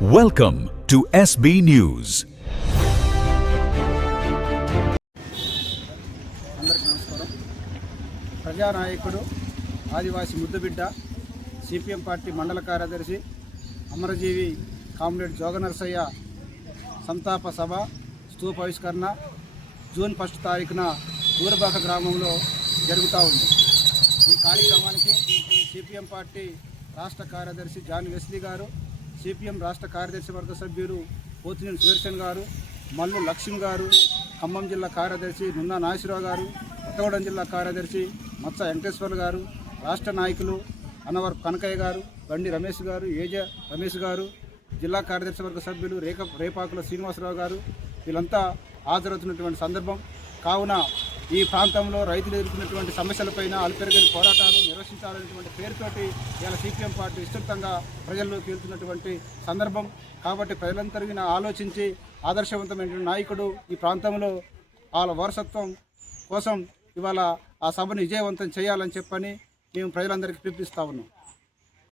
Welcome to SB News. అందరికీ నమస్కారం. ప్రజానాయకుడు ఆదివాసి ముద్దుబిడ్డ సిపిఎం పార్టీ మండల కార్యదర్శి అమరజీవి కామ్రేడ్ జోగనరసయ్య సంతాప సభ స్తూపావిష్కరణ జూన్ 1 తారీఖున ఊరబాక గ్రామంలో జరుగుతూ ఉంది. ఈ కార్యక్రమానికి సిపిఎం పార్టీ రాష్ట్ర కార్యదర్శి జాన్ వెస్లీ గారు, సిపిఎం రాష్ట్ర కార్యదర్శి వర్గ సభ్యులు పోతినేని సుదర్శన్ గారు, మల్లు లక్ష్మి గారు, ఖమ్మం జిల్లా కార్యదర్శి నున్నా నాగేశ్వరరావు గారు, కొత్తగూడెం జిల్లా కార్యదర్శి మత్స వెంకటేశ్వర్లు గారు, రాష్ట్ర నాయకులు అనవర్ కనకయ్య గారు, బండి రమేష్ గారు, ఏజ రమేష్ గారు, జిల్లా కార్యదర్శి వర్గ సభ్యులు రేపాకుల శ్రీనివాసరావు గారు, వీళ్ళంతా హాజరవుతున్నటువంటి సందర్భం. కావున ఈ ప్రాంతంలో రైతులు ఎదుర్కొన్నటువంటి సమస్యలపైన అలుపెరగని పోరాటాలు నిర్వహించాలనేటువంటి పేరుతోటి ఇవాళ సిపిఎం పార్టీ విస్తృతంగా ప్రజల్లోకి వెళ్తున్నటువంటి సందర్భం. కాబట్టి ప్రజలందరికీ ఆలోచించి ఆదర్శవంతమైన నాయకుడు ఈ ప్రాంతంలో వాళ్ళ వారసత్వం కోసం ఇవాళ ఆ సభను విజయవంతం చేయాలని చెప్పని మేము ప్రజలందరికీ పిలుపునిస్తా ఉన్నాం.